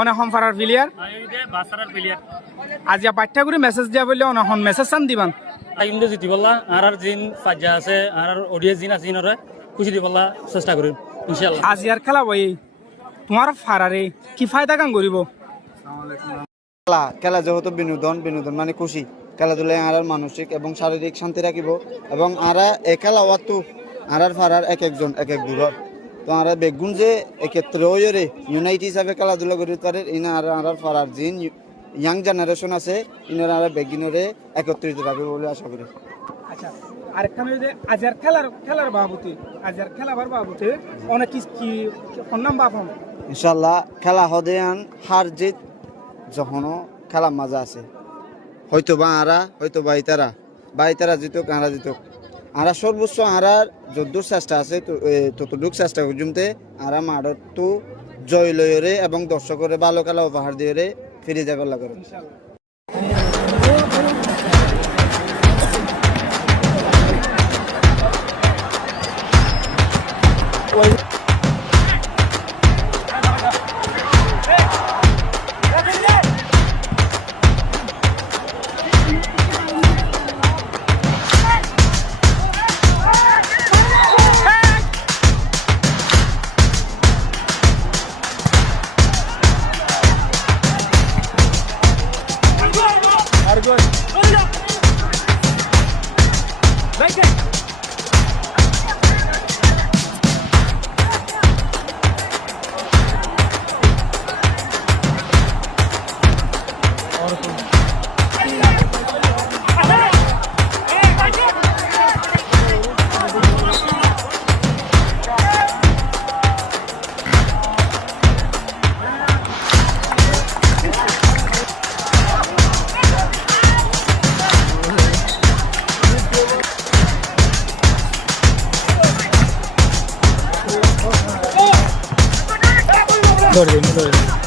অনেক ফারার প্লেয়ার আজি পাঠ্যা করে মেসেজ দিয়া বললে অনেক মেসেজ চান দিবান ইন্দু জিতি বললা আর জিন ফাজা আছে আর অডিয়েন্স জিন আছে ইনরে খুশি দি বললা চেষ্টা করিম ইনশাআল্লাহ আজি আর খেলা বই তোমার ফারারে কি ফায়দা কাম করিব খেলা খেলা যেহেতু বিনোদন বিনোদন মানে খুশি খেলাধুলায় আর মানসিক এবং শারীরিক শান্তি রাখিব এবং আর এ খেলা হওয়াতো আর ফারার এক একজন এক এক দূর তো আর বেগুন যে এক্ষেত্রে ওইরে ইউনাইট হিসাবে খেলাধুলা করি পারে ইনা আর ফারার জিন ইয়াং জেনারেশন আছে ইনারা আর বেগিনরে একত্রিত রাখবে বলে আশা করি। আচ্ছা আরেকখানে যে আজ আর খেলার বাবুতে আজ আর খেলাবার বাবুতে অনেক কি নাম বাপন ইনশাল্লাহ খেলা হদেয়ান হার জিত যখনও খেলা মজা আছে হয়তো বা আরা হয়তো বাইতারা জিতুক আরা জিতুক আরা সর্বোচ্চ আরার যদ্দূর চেষ্টা আছে ততটুক চেষ্টা পর্যন্ত আরা মাঠত তো জয় লয়রে এবং দর্শকরে ভালো খেলা উপহার দিয়ে ফিরে যাবার লাগে। ধরে